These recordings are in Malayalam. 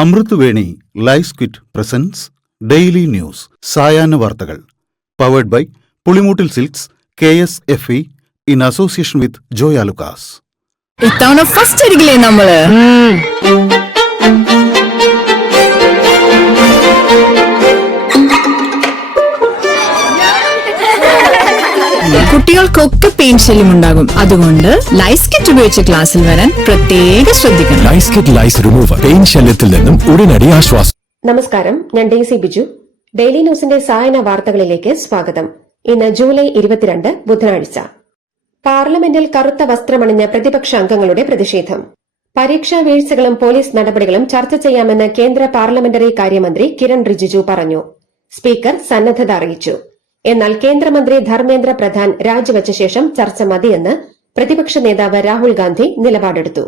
അമൃത് Veni life quit presents daily news സായാഹ്ന വാർത്തകൾ powered by Pulimoottil silks KSFE in association with Joy Alukkas. ഇത്തവണ ഫസ്റ്റ് അടിക്കില്ലേ നമ്മള്? കുട്ടികൾക്കൊക്കെ പെയിൻ ശല്യം ഉണ്ടാകും. അതുകൊണ്ട് ലൈസ് കിറ്റ് ഉപയോഗിച്ച് ക്ലാസ്സിൽ വരാൻ പ്രത്യേകം ശ്രദ്ധിക്കണം. ലൈസ് കിറ്റ് ലൈസ് റിമൂവർ പെയിൻ ശല്യത്തിൽ നിന്നും ഉടനടി ആശ്വാസം. നമസ്കാരം, ഞാൻ ഡെയ്സി ബിജു. ഡെയിലി ന്യൂസിന്റെ സായന വാർത്തകളിലേക്ക് സ്വാഗതം. ഇന്ന് ജൂലൈ 22 ബുധനാഴ്ച. പാർലമെന്റിൽ കറുത്ത വസ്ത്രമണിഞ്ഞ പ്രതിപക്ഷ അംഗങ്ങളുടെ പ്രതിഷേധം. പരീക്ഷാ വീഴ്ചകളും പോലീസ് നടപടികളും ചർച്ച ചെയ്യാമെന്ന് കേന്ദ്ര പാർലമെന്ററി കാര്യമന്ത്രി കിരൺ റിജിജു പറഞ്ഞു. സ്പീക്കർ സന്നദ്ധത അറിയിച്ചു. എന്നാൽ കേന്ദ്രമന്ത്രി ധർമ്മേന്ദ്ര പ്രധാൻ രാജിവച്ച ശേഷം ചർച്ച മതിയെന്ന് പ്രതിപക്ഷ നേതാവ് രാഹുൽ ഗാന്ധി നിലപാടെടുത്തു.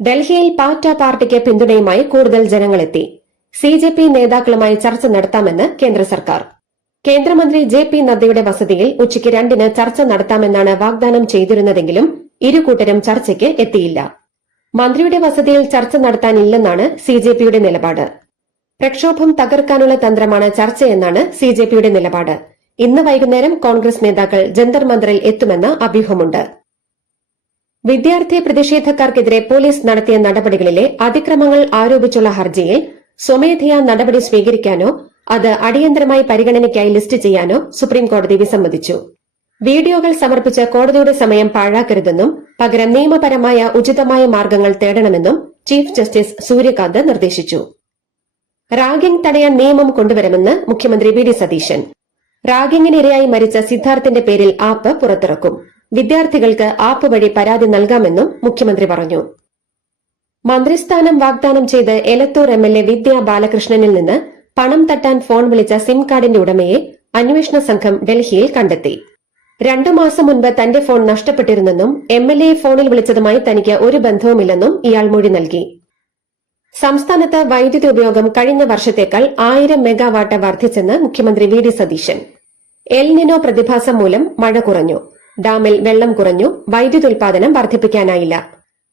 ഡൽഹിയിൽ പാറ്റ പാർട്ടിക്ക് പിന്തുണയുമായി കൂടുതൽ ജനങ്ങളെത്തി. CJP നേതാക്കളുമായി ചർച്ച നടത്താമെന്ന് കേന്ദ്ര സർക്കാർ. കേന്ദ്രമന്ത്രി JP നദ്ദയുടെ വസതിയിൽ ഉച്ചയ്ക്ക് 2-ന് ചർച്ച നടത്താമെന്നാണ് വാഗ്ദാനം ചെയ്തിരുന്നതെങ്കിലും ഇരുകൂട്ടരും ചർച്ചയ്ക്ക് എത്തിയില്ല. മന്ത്രിയുടെ വസതിയിൽ ചർച്ച നടത്താനില്ലെന്നാണ് CJPയുടെ നിലപാട്. പ്രക്ഷോഭം തകർക്കാനുള്ള തന്ത്രമാണ് ചർച്ചയെന്നാണ് CJPയുടെ നിലപാട്. ഇന്ന് വൈകുന്നേരം കോൺഗ്രസ് നേതാക്കൾ ജന്തർ മന്ദറിൽ എത്തുമെന്ന അഭ്യൂഹമുണ്ട്. വിദ്യാർത്ഥി പ്രതിഷേധക്കാർക്കെതിരെ പോലീസ് നടത്തിയ നടപടികളിലെ അതിക്രമങ്ങൾ ആരോപിച്ചുള്ള ഹർജിയിൽ സ്വമേധയാ നടപടി സ്വീകരിക്കാനോ അത് അടിയന്തരമായി പരിഗണനയ്ക്കായി ലിസ്റ്റ് ചെയ്യാനോ സുപ്രീംകോടതി വിസമ്മതിച്ചു. വീഡിയോകൾ സമർപ്പിച്ച് കോടതിയുടെ സമയം പാഴാക്കരുതെന്നും പകരം നിയമപരമായ ഉചിതമായ മാർഗങ്ങൾ തേടണമെന്നും ചീഫ് ജസ്റ്റിസ് സൂര്യകാന്ത് നിർദ്ദേശിച്ചു. റാഗിംഗ് തടയാൻ നിയമം കൊണ്ടുവരുമെന്ന് മുഖ്യമന്ത്രി VD സതീശൻ. റാഗിംഗിനിരയായി മരിച്ച സിദ്ധാർത്ഥിന്റെ പേരിൽ ആപ്പ് പുറത്തിറക്കും. വിദ്യാർത്ഥികൾക്ക് ആപ്പ് വഴി പരാതി നൽകാമെന്നും മുഖ്യമന്ത്രി പറഞ്ഞു. മന്ത്രിസ്ഥാനം വാഗ്ദാനം ചെയ്ത് എലത്തൂർ MLA വിദ്യാ ബാലകൃഷ്ണനിൽ നിന്ന് പണം തട്ടാൻ ഫോൺ വിളിച്ച സിം കാർഡിന്റെ ഉടമയെ അന്വേഷണ സംഘം ഡൽഹിയിൽ കണ്ടെത്തി. 2 മാസം മുൻപ് തന്റെ ഫോൺ നഷ്ടപ്പെട്ടിരുന്നെന്നും MLA ഫോണിൽ വിളിച്ചതുമായി തനിക്ക് ഒരു ബന്ധവുമില്ലെന്നും ഇയാൾ മൊഴി നൽകി. സംസ്ഥാനത്ത് വൈദ്യുതി ഉപയോഗം കഴിഞ്ഞ വർഷത്തേക്കാൾ 1000 മെഗാവാട്ട് വർദ്ധിച്ചെന്ന് മുഖ്യമന്ത്രി VD സതീശൻ. എൽ നിനോ പ്രതിഭാസം മൂലം മഴ കുറഞ്ഞു. ഡാമിൽ വെള്ളം കുറഞ്ഞു. വൈദ്യുതി ഉൽപാദനം വർദ്ധിപ്പിക്കാനായില്ല.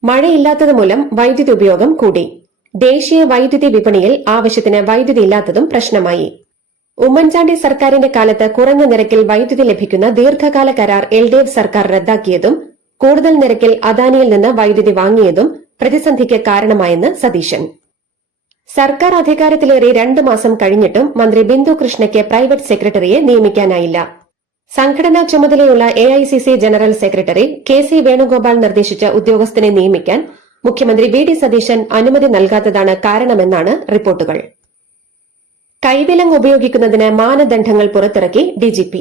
മഴയില്ലാത്തത് മൂലം വൈദ്യുതി ഉപയോഗം കൂടി. ദേശീയ വൈദ്യുതി വിപണിയിൽ ആവശ്യത്തിന് വൈദ്യുതി ഇല്ലാത്തതും പ്രശ്നമായി. ഉമ്മൻചാണ്ടി സർക്കാരിന്റെ കാലത്ത് കുറഞ്ഞ നിരക്കിൽ വൈദ്യുതി ലഭിക്കുന്ന ദീർഘകാല കരാർ LDF സർക്കാർ റദ്ദാക്കിയതും കൂടുതൽ നിരക്കിൽ അദാനിയിൽ നിന്ന് വൈദ്യുതി വാങ്ങിയതും പ്രതിസന്ധിക്ക് കാരണമായെന്ന് സതീശൻ. സർക്കാർ അധികാരത്തിലേറി 2 മാസം കഴിഞ്ഞിട്ടും മന്ത്രി ബിന്ദു കൃഷ്ണയ്ക്ക് പ്രൈവറ്റ് സെക്രട്ടറിയെ നിയമിക്കാനായില്ല. സംഘടനാ ചുമതലയുള്ള AICC general secretary KC Venugopal നിർദ്ദേശിച്ച ഉദ്യോഗസ്ഥനെ നിയമിക്കാൻ മുഖ്യമന്ത്രി VD സതീശൻ അനുമതി നൽകാത്തതാണ് കാരണമെന്നാണ് റിപ്പോർട്ടുകൾ. കൈവിലങ്ങ് ഉപയോഗിക്കുന്നതിന് മാനദണ്ഡങ്ങൾ പുറത്തിറക്കി DGP.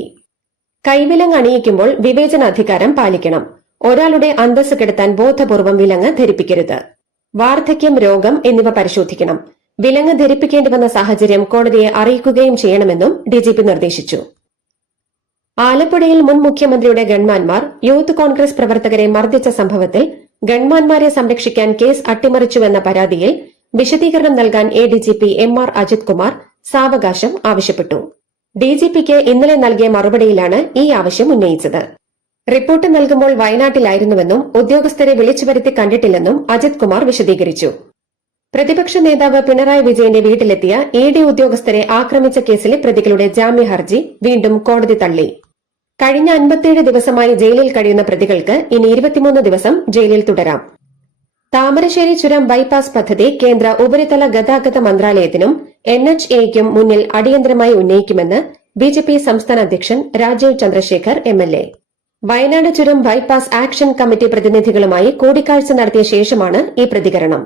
കൈവിലങ്ങ് അണിയിക്കുമ്പോൾ വിവേചനാധികാരം പാലിക്കണം. ഒരാളുടെ അന്തസ് കെടുത്താൻ ബോധപൂർവം വിലങ്ങ് ധരിപ്പിക്കരുത്. വാർദ്ധക്യം, രോഗം എന്നിവ പരിശോധിക്കണം. വിലങ്ങ് ധരിപ്പിക്കേണ്ടി വന്ന സാഹചര്യം കോടതിയെ അറിയിക്കുകയും ചെയ്യണമെന്നും DGP നിർദ്ദേശിച്ചു. ആലപ്പുഴയിൽ മുൻ മുഖ്യമന്ത്രിയുടെ ഗൺമാൻമാർ യൂത്ത് കോൺഗ്രസ് പ്രവർത്തകരെ മർദ്ദിച്ച സംഭവത്തിൽ ഗൺമാൻമാരെ സംരക്ഷിക്കാൻ കേസ് അട്ടിമറിച്ചുവെന്ന പരാതിയിൽ വിശദീകരണം നൽകാൻ ADGP MR അജിത് കുമാർ സാവകാശം ആവശ്യപ്പെട്ടു. DGPക്ക് ഇന്നലെ നൽകിയ മറുപടിയിലാണ് ഈ ആവശ്യം ഉന്നയിച്ചത്. റിപ്പോർട്ട് നൽകുമ്പോൾ വയനാട്ടിലായിരുന്നുവെന്നും ഉദ്യോഗസ്ഥരെ വിളിച്ചുവരുത്തി കണ്ടിട്ടില്ലെന്നും അജിത് കുമാർ വിശദീകരിച്ചു. പ്രതിപക്ഷ നേതാവ് പിണറായി വിജയന്റെ വീട്ടിലെത്തിയ ED ഉദ്യോഗസ്ഥരെ ആക്രമിച്ച കേസിലെ പ്രതികളുടെ ജാമ്യ ഹർജി വീണ്ടും കോടതി തള്ളി. കഴിഞ്ഞ 57 ദിവസമായി ജയിലിൽ കഴിയുന്ന പ്രതികൾക്ക് ഇനി 23 ദിവസം ജയിലിൽ തുടരാം. താമരശ്ശേരി ചുരം ബൈപ്പാസ് പദ്ധതി കേന്ദ്ര ഉപരിതല ഗതാഗത മന്ത്രാലയത്തിനും NHAയ്ക്കും മുന്നിൽ അടിയന്തരമായി ഉന്നയിക്കുമെന്ന് BJP സംസ്ഥാന അധ്യക്ഷൻ രാജീവ് ചന്ദ്രശേഖർ MLA. വയനാട് ചുരം ബൈപ്പാസ് ആക്ഷൻ കമ്മിറ്റി പ്രതിനിധികളുമായി കൂടിക്കാഴ്ച നടത്തിയ ശേഷമാണ് ഈ പ്രതികരണം.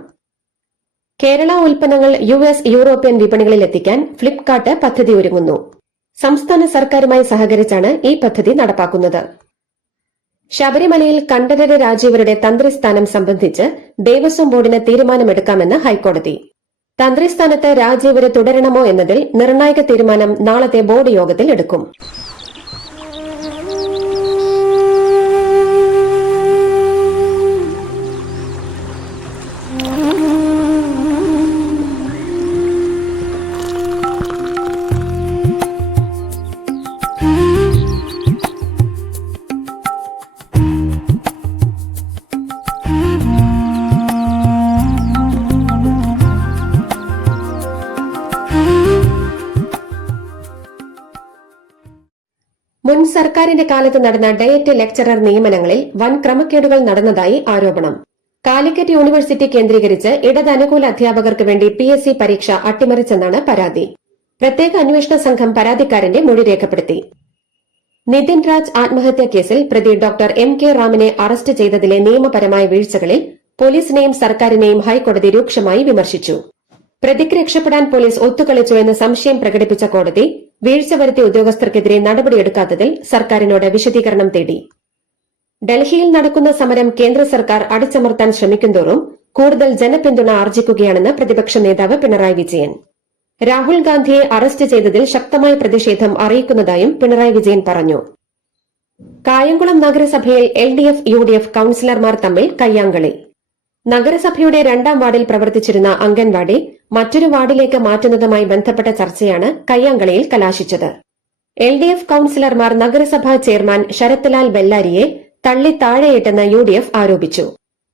കേരള ഉൽപ്പന്നങ്ങൾ US, യൂറോപ്യൻ വിപണികളിൽ എത്തിക്കാൻ ഫ്ലിപ്കാർട്ട് പദ്ധതി ഒരുങ്ങുന്നു. സംസ്ഥാന സർക്കാരുമായി സഹകരിച്ചാണ് ഈ പദ്ധതി നടപ്പാക്കുന്നത്. ശബരിമലയിൽ കണ്ഠരര് രാജീവരുടെ തന്ത്രിസ്ഥാനം സംബന്ധിച്ച് ദേവസ്വം ബോർഡിന് തീരുമാനമെടുക്കാമെന്ന് ഹൈക്കോടതി. തന്ത്രിസ്ഥാനത്ത് രാജീവര് തുടരണമോ എന്നതിൽ നിർണായക തീരുമാനം നാളത്തെ ബോർഡ് യോഗത്തിൽ എടുക്കും. സർക്കാരിന്റെ കാലത്ത് നടന്ന ഡയറ്റ് ലെക്ചറർ നിയമനങ്ങളിൽ വൻ ക്രമക്കേടുകൾ നടന്നതായി ആരോപണം. കാലിക്കറ്റ് യൂണിവേഴ്സിറ്റി കേന്ദ്രീകരിച്ച് ഇടതനുകൂല അധ്യാപകർക്ക് വേണ്ടി PSC പരീക്ഷ അട്ടിമറിച്ചെന്നാണ് പരാതി. പ്രത്യേക അന്വേഷണ സംഘം പരാതിക്കാരന്റെ മൊഴി രേഖപ്പെടുത്തി. നിതിൻ രാജ് ആത്മഹത്യാ കേസിൽ പ്രതി ഡോക്ടർ MK റാമിനെ അറസ്റ്റ് ചെയ്തതിലെ നിയമപരമായ വീഴ്ചകളിൽ പോലീസിനെയും സർക്കാരിനെയും ഹൈക്കോടതി രൂക്ഷമായി വിമർശിച്ചു. പ്രതിക്ക് രക്ഷപ്പെടാൻ പോലീസ് ഒത്തുകളിച്ചു എന്ന് സംശയം പ്രകടിപ്പിച്ച കോടതി വീഴ്ച വരുത്തിയ ഉദ്യോഗസ്ഥർക്കെതിരെ നടപടിയെടുക്കാത്തതിൽ സർക്കാരിനോട് വിശദീകരണം തേടി. ഡൽഹിയിൽ നടക്കുന്ന സമരം കേന്ദ്ര സർക്കാർ അടിച്ചമർത്താൻ ശ്രമിക്കുന്തോറും കൂടുതൽ ജനപിന്തുണ ആർജിക്കുകയാണെന്ന് പ്രതിപക്ഷ നേതാവ് പിണറായി വിജയൻ. രാഹുൽ ഗാന്ധിയെ അറസ്റ്റ് ചെയ്തതിൽ ശക്തമായ പ്രതിഷേധം അറിയിക്കുന്നതായും പിണറായി വിജയൻ പറഞ്ഞു. കായംകുളം നഗരസഭയിൽ LDF UDF കൌൺസിലർമാർ തമ്മിൽ കയ്യാങ്കളി. നഗരസഭയുടെ 2ാം വാർഡിൽ പ്രവർത്തിച്ചിരുന്ന അംഗൻവാടി മറ്റൊരു വാർഡിലേക്ക് മാറ്റുന്നതുമായി ബന്ധപ്പെട്ട ചർച്ചയാണ് കയ്യാങ്കളിയിൽ കലാശിച്ചത്. LDF കൌൺസിലർമാർ നഗരസഭാ ചെയർമാൻ ശരത് ലാൽ ബെല്ലാരിയെ തള്ളി താഴെയിട്ടെന്ന് UDF ആരോപിച്ചു.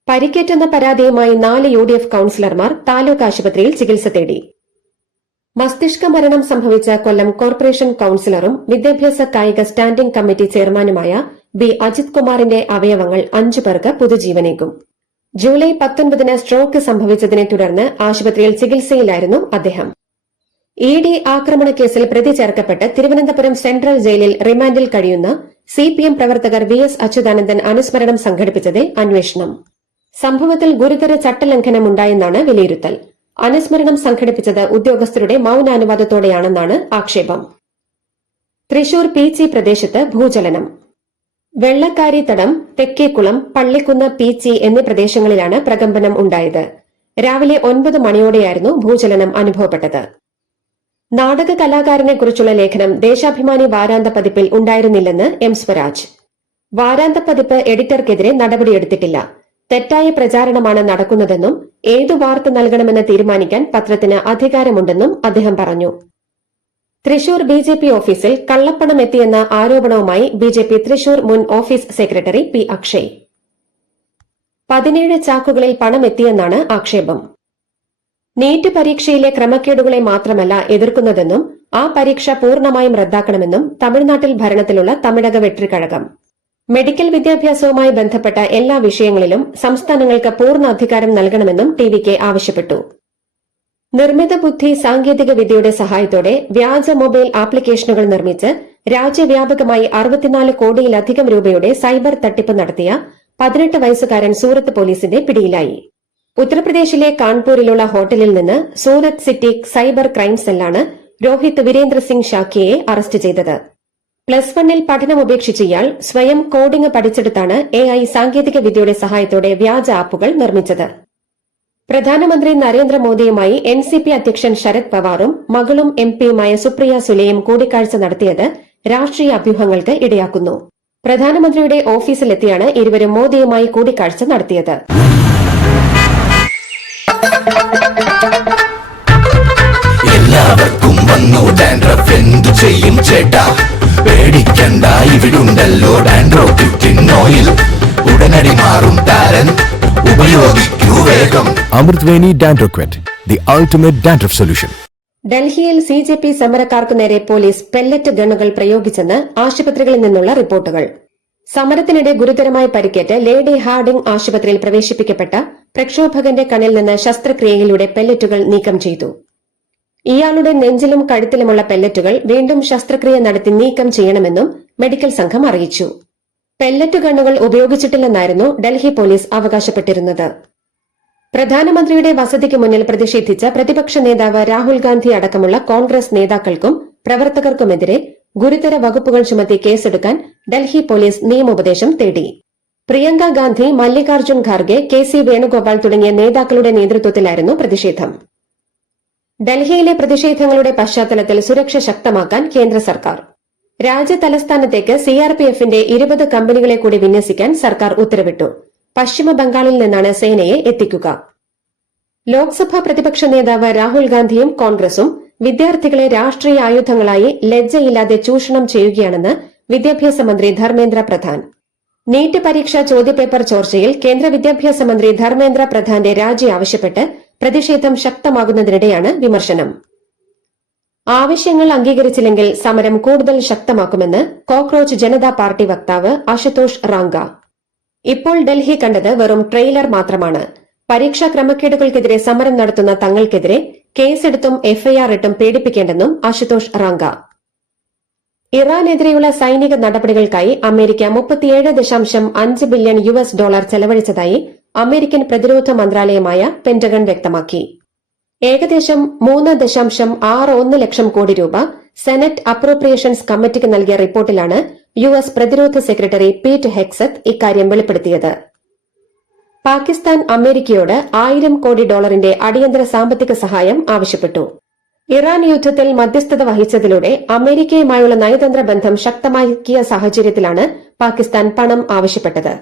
പരിക്കേറ്റെന്ന പരാതിയുമായി 4 UDF കൌൺസിലർമാർ താലൂക്ക് ആശുപത്രിയിൽ ചികിത്സ തേടി. മസ്തിഷ്ക മരണം സംഭവിച്ച കൊല്ലം കോർപ്പറേഷൻ കൌൺസിലറും വിദ്യാഭ്യാസ കായിക സ്റ്റാൻഡിംഗ് കമ്മിറ്റി ചെയർമാനുമായ B. അജിത് കുമാറിന്റെ അവയവങ്ങൾ 5 പേർക്ക് പുതുജീവനേകും. ജൂലൈ 19 സ്ട്രോക്ക് സംഭവിച്ചതിനെ തുടർന്ന് ആശുപത്രിയിൽ ചികിത്സയിലായിരുന്നു അദ്ദേഹം. ED ആക്രമണ കേസിൽ പ്രതി ചേർക്കപ്പെട്ട് തിരുവനന്തപുരം സെൻട്രൽ ജയിലിൽ റിമാൻഡിൽ കഴിയുന്ന CPM പ്രവർത്തകർ VS അച്യുതാനന്ദൻ അനുസ്മരണം സംഘടിപ്പിച്ചതിൽ അന്വേഷണം. സംഭവത്തിൽ ഗുരുതര ചട്ടലംഘനമുണ്ടായെന്നാണ് വിലയിരുത്തൽ. അനുസ്മരണം സംഘടിപ്പിച്ചത് ഉദ്യോഗസ്ഥരുടെ മൌനാനുവാദത്തോടെയാണെന്നാണ് ആക്ഷേപം. തൃശൂർ പീച്ചി പ്രദേശത്ത് ഭൂചലനം. വെള്ളക്കാരിത്തടം, തെക്കേക്കുളം, പള്ളിക്കുന്ന്, പീച്ചി എന്നീ പ്രദേശങ്ങളിലാണ് പ്രകമ്പനം ഉണ്ടായത്. രാവിലെ 9 മണിയോടെയായിരുന്നു ഭൂചലനം അനുഭവപ്പെട്ടത്. നാടക കലാകാരനെക്കുറിച്ചുള്ള ലേഖനം ദേശാഭിമാനി വാരാന്ത പതിപ്പിൽ ഉണ്ടായിരുന്നില്ലെന്ന് M. സ്വരാജ്. വാരാന്ത പതിപ്പ് എഡിറ്റർക്കെതിരെ നടപടിയെടുത്തിട്ടില്ല. തെറ്റായ പ്രചാരണമാണ് നടക്കുന്നതെന്നും ഏതു വാർത്ത നൽകണമെന്ന് തീരുമാനിക്കാൻ പത്രത്തിന് അധികാരമുണ്ടെന്നും അദ്ദേഹം പറഞ്ഞു. തൃശൂർ BJP ഓഫീസിൽ കള്ളപ്പണം എത്തിയെന്ന ആരോപണവുമായി BJP തൃശൂർ മുൻ ഓഫീസ് സെക്രട്ടറി P. അക്ഷയ്. 17 ചാക്കുകളിൽ പണം എത്തിയെന്നാണ് ആക്ഷേപം. നീറ്റ് പരീക്ഷയിലെ ക്രമക്കേടുകളെ മാത്രമല്ല എതിർക്കുന്നതെന്നും ആ പരീക്ഷ പൂർണ്ണമായും റദ്ദാക്കണമെന്നും തമിഴ്നാട്ടിൽ ഭരണത്തിലുള്ള തമിഴക വെട്രിക്കഴകം. മെഡിക്കൽ വിദ്യാഭ്യാസവുമായി ബന്ധപ്പെട്ട എല്ലാ വിഷയങ്ങളിലും സംസ്ഥാനങ്ങൾക്ക് പൂർണ്ണ അധികാരം നൽകണമെന്നും TVK ആവശ്യപ്പെട്ടു. നിർമ്മിത ബുദ്ധി സാങ്കേതിക വിദ്യയുടെ സഹായത്തോടെ വ്യാജ മൊബൈൽ ആപ്ലിക്കേഷനുകൾ നിർമ്മിച്ച് രാജ്യവ്യാപകമായി 64 കോടിയിലധികം രൂപയുടെ സൈബർ തട്ടിപ്പ് നടത്തിയ 18 വയസ്സുകാരൻ സൂറത്ത് പോലീസിന്റെ പിടിയിലായി. ഉത്തർപ്രദേശിലെ കാൺപൂരിലുള്ള ഹോട്ടലിൽ നിന്ന് സൂറത്ത് സിറ്റി സൈബർ ക്രൈം സെല്ലാണ് രോഹിത് വീരേന്ദ്ര സിംഗ് ഷാക്കിയെ അറസ്റ്റ് ചെയ്തത്. +1 പഠനം ഉപേക്ഷിച്ച ഇയാൾ സ്വയം കോഡിംഗ് പഠിച്ചെടുത്താണ് AI സാങ്കേതിക വിദ്യയുടെ സഹായത്തോടെ വ്യാജ ആപ്പുകൾ നിർമ്മിച്ചത്. പ്രധാനമന്ത്രി നരേന്ദ്രമോദിയുമായി NCP അധ്യക്ഷൻ ശരത് പവാറും മകളും MP-യുമായ സുപ്രിയ സുലെയും കൂടിക്കാഴ്ച നടത്തിയത് രാഷ്ട്രീയ അഭ്യൂഹങ്ങൾക്ക് ഇടയാക്കുന്നു. പ്രധാനമന്ത്രിയുടെ ഓഫീസിലെത്തിയാണ് ഇരുവരും മോദിയുമായി കൂടിക്കാഴ്ച നടത്തിയത്. എല്ലാവർക്കും വന്നു ഡാൻഡ്രഫ്, എന്തു ചെയ്യും ചേട്ടാ? പേടിക്കണ്ട, ഇവിടുണ്ടല്ലോ ഡാൻഡ്രോക്കിൻ ഓയിൽ. ഉടനടി മാറും താരൻ, ഉപയോഗിക്കൂ വേഗം. അമൃത്വേനി ഡാൻഡ്രോക്വെറ്റ്, ദി അൾട്ടിമേറ്റ് ഡാൻഡ്രഫ് സൊല്യൂഷൻ. ഡൽഹിയിൽ CJP സമരക്കാർക്കു നേരെ പോലീസ് പെല്ലറ്റ് ഗണ്ണുകൾ പ്രയോഗിച്ചെന്ന് ആശുപത്രികളിൽ നിന്നുള്ള റിപ്പോർട്ടുകൾ. സമരത്തിനിടെ ഗുരുതരമായി പരിക്കേറ്റ് ലേഡി ഹാർഡിംഗ് ആശുപത്രിയിൽ പ്രവേശിപ്പിക്കപ്പെട്ട പ്രക്ഷോഭകന്റെ കണ്ണിൽ നിന്ന് ശസ്ത്രക്രിയയിലൂടെ പെല്ലറ്റുകൾ നീക്കം ചെയ്തു. ഇയാളുടെ നെഞ്ചിലും കഴുത്തിലുമുള്ള പെല്ലറ്റുകൾ വീണ്ടും ശസ്ത്രക്രിയ നടത്തി നീക്കം ചെയ്യണമെന്നും മെഡിക്കൽ സംഘം അറിയിച്ചു. പെല്ലറ്റ് ഗണ്ണുകൾ ഉപയോഗിച്ചിട്ടില്ലെന്നായിരുന്നു ഡൽഹി പോലീസ് അവകാശപ്പെട്ടിരുന്നത്. പ്രധാനമന്ത്രിയുടെ വസതിക്ക് മുന്നിൽ പ്രതിഷേധിച്ച പ്രതിപക്ഷ നേതാവ് രാഹുൽ ഗാന്ധി അടക്കമുള്ള കോൺഗ്രസ് നേതാക്കൾക്കും പ്രവർത്തകർക്കുമെതിരെ ഗുരുതര വകുപ്പുകൾ ചുമത്തി കേസെടുക്കാൻ ഡൽഹി പോലീസ് നിയമോപദേശം തേടി. പ്രിയങ്ക ഗാന്ധി, മല്ലികാർജ്ജുൻ ഖാർഗെ, KC വേണുഗോപാൽ തുടങ്ങിയ നേതാക്കളുടെ നേതൃത്വത്തിലായിരുന്നു പ്രതിഷേധം. ഡൽഹിയിലെ പ്രതിഷേധങ്ങളുടെ പശ്ചാത്തലത്തിൽ സുരക്ഷ ശക്തമാക്കാൻ കേന്ദ്ര സർക്കാർ. രാജ്യതലസ്ഥാനത്തേക്ക് CRPFന്റെ 20 കമ്പനികളെ കൂടി വിന്യസിക്കാൻ സർക്കാർ ഉത്തരവിട്ടു. പശ്ചിമ ബംഗാളിൽ നിന്നാണ് സേനയെ എത്തിക്കുക. ലോക്സഭാ പ്രതിപക്ഷ നേതാവ് രാഹുൽ ഗാന്ധിയും കോൺഗ്രസും വിദ്യാർത്ഥികളെ രാഷ്ട്രീയ ആയുധങ്ങളായി ലജ്ജയില്ലാതെ ചൂഷണം ചെയ്യുകയാണെന്ന് വിദ്യാഭ്യാസ മന്ത്രി ധർമ്മേന്ദ്ര പ്രധാൻ. നീറ്റ് പരീക്ഷാ ചോദ്യപേപ്പർ ചോർച്ചയിൽ കേന്ദ്ര വിദ്യാഭ്യാസ മന്ത്രി ധർമ്മേന്ദ്ര പ്രധാന്റെ രാജി ആവശ്യപ്പെട്ട് പ്രതിഷേധം ശക്തമാകുന്നതിനിടെയാണ് വിമർശനം. ആവശ്യങ്ങൾ അംഗീകരിച്ചില്ലെങ്കിൽ സമരം കൂടുതൽ ശക്തമാക്കുമെന്ന് കോക്രോച്ച് ജനതാ പാർട്ടി വക്താവ് അശുതോഷ് റാങ്ക. ഇപ്പോൾ ഡൽഹി കണ്ടത് വെറും ട്രെയിലർ മാത്രമാണ്. പരീക്ഷാ ക്രമക്കേടുകൾക്കെതിരെ സമരം നടത്തുന്ന തങ്ങൾക്കെതിരെ കേസെടുത്തും എഫ്ഐആർ ഇട്ടും പേടിപ്പിക്കേണ്ടെന്നും അശുതോഷ് റാങ്ക. ഇറാനെതിരെയുള്ള സൈനിക നടപടികൾക്കായി അമേരിക്ക 37.5 ബില്യൺ $US ചെലവഴിച്ചതായി അമേരിക്കൻ പ്രതിരോധ മന്ത്രാലയമായ പെന്റഗൺ വ്യക്തമാക്കി. ഏകദേശം 3.61 ലക്ഷം കോടി രൂപ സെനറ്റ് അപ്രോപ്രിയേഷൻസ് കമ്മിറ്റിക്ക് നൽകിയ റിപ്പോർട്ടിലാണ് US പ്രതിരോധ സെക്രട്ടറി പീറ്റ് ഹെക്സത്ത് ഇക്കാര്യം വെളിപ്പെടുത്തിയത്. പാകിസ്ഥാൻ അമേരിക്കയോട് $1000 കോടി അടിയന്തര സാമ്പത്തിക സഹായം ആവശ്യപ്പെട്ടു. ഇറാൻ യുദ്ധത്തിൽ മധ്യസ്ഥത വഹിച്ചതിലൂടെ അമേരിക്കയുമായുള്ള നയതന്ത്ര ബന്ധം ശക്തമാക്കിയ സാഹചര്യത്തിലാണ് പാകിസ്ഥാൻ പണം ആവശ്യപ്പെട്ടത്.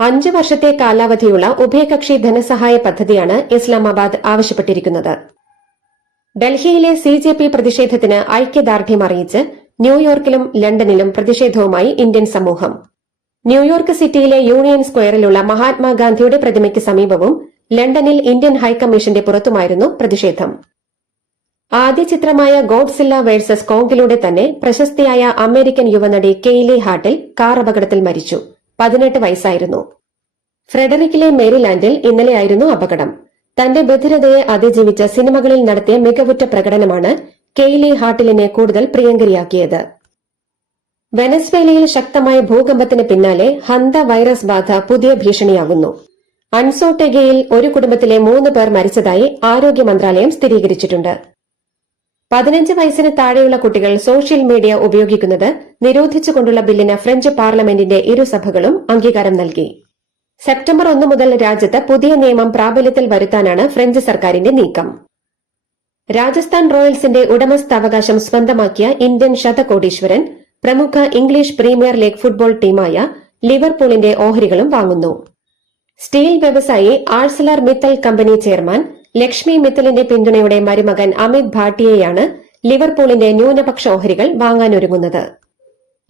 5 വർഷത്തെ കാലാവധിയുള്ള ഉഭയകക്ഷി ധനസഹായ പദ്ധതിയാണ് ഇസ്ലാമാബാദ് ആവശ്യപ്പെട്ടിരിക്കുന്നത്. ഡൽഹിയിലെ CJP പ്രതിഷേധത്തിന് ഐക്യദാർഢ്യം അറിയിച്ച് ന്യൂയോർക്കിലും ലണ്ടനിലും പ്രതിഷേധവുമായി ഇന്ത്യൻ സമൂഹം. ന്യൂയോർക്ക് സിറ്റിയിലെ യൂണിയൻ സ്ക്വയറിലുള്ള മഹാത്മാഗാന്ധിയുടെ പ്രതിമയ്ക്ക് സമീപവും ലണ്ടനിൽ ഇന്ത്യൻ ഹൈക്കമ്മീഷന്റെ പുറത്തുമായിരുന്നു പ്രതിഷേധം. ആദ്യ ചിത്രമായ ഗോഡ്സില്ല വേഴ്സസ് കോങ്കിലൂടെ തന്നെ പ്രശസ്തിയായ അമേരിക്കൻ യുവനടി കെയ്ലി ഹാർട്ടിൽ കാർ അപകടത്തിൽ മരിച്ചു. 18 വയസ്സായിരുന്നു. ഫ്രെഡറിക്കിലെ മേരിലാൻഡിൽ ഇന്നലെയായിരുന്നു അപകടം. തന്റെ ബധിരതയെ അതിജീവിച്ച സിനിമകളിൽ നടത്തിയ മികവുറ്റ പ്രകടനമാണ് കെയ്ലി ഹാർട്ടിലിനെ കൂടുതൽ പ്രിയങ്കരിയാക്കിയത്. വെനസ്വേലയിൽ ശക്തമായ ഭൂകമ്പത്തിന് പിന്നാലെ ഹന്ത വൈറസ് ബാധ പുതിയ ഭീഷണിയാകുന്നു. അൻസോട്ടെഗയിൽ ഒരു കുടുംബത്തിലെ 3 പേർ മരിച്ചതായി ആരോഗ്യ മന്ത്രാലയം സ്ഥിരീകരിച്ചിട്ടുണ്ട്. 15 വയസ്സിന് താഴെയുള്ള കുട്ടികൾ സോഷ്യൽ മീഡിയ ഉപയോഗിക്കുന്നത് നിരോധിച്ചുകൊണ്ടുള്ള ബില്ലിന് ഫ്രഞ്ച് പാർലമെന്റിന്റെ ഇരുസഭകളും അംഗീകാരം നൽകി. സെപ്റ്റംബർ 1 മുതൽ രാജ്യത്ത് പുതിയ നിയമം പ്രാബല്യത്തിൽ വരുത്താനാണ് ഫ്രഞ്ച് സർക്കാരിന്റെ നീക്കം. രാജസ്ഥാൻ റോയൽസിന്റെ ഉടമസ്ഥാവകാശം സ്വന്തമാക്കിയ ഇന്ത്യൻ ശതകോടീശ്വരൻ പ്രമുഖ ഇംഗ്ലീഷ് പ്രീമിയർ ലീഗ് ഫുട്ബോൾ ടീമായ ലിവർപൂളിന്റെ ഓഹരികളും വാങ്ങുന്നു. സ്റ്റീൽ വ്യവസായി ആഴ്സലർ മിത്തൽ കമ്പനി ചെയർമാൻ ലക്ഷ്മി മിത്തലിന്റെ പിന്തുണയോടെ മരുമകൻ അമിത് ഭാട്ടിയെയാണ് ലിവർപൂളിന്റെ ന്യൂനപക്ഷ ഓഹരികൾ വാങ്ങാനൊരുങ്ങുന്നത്.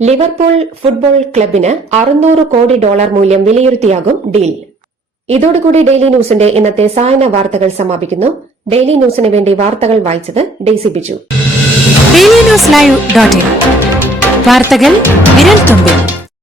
ലിവർപൂൾ ഫുട്ബോൾ ക്ലബിന് $600 കോടി മൂല്യം വിലയിരുത്തിയാകും ഡീൽ. ഇതോടുകൂടി ഡെയിലി ന്യൂസിന്റെ ഇന്നത്തെ സായന വാർത്തകൾ സമാപിക്കുന്നു. ഡെയിലി ന്യൂസിന് വേണ്ടി വാർത്തകൾ വായിച്ചത് ഡെയ്സി ബിജു. DailyNewsLive.in വാർത്തകൾ വിരൽ തുമ്പിൽ.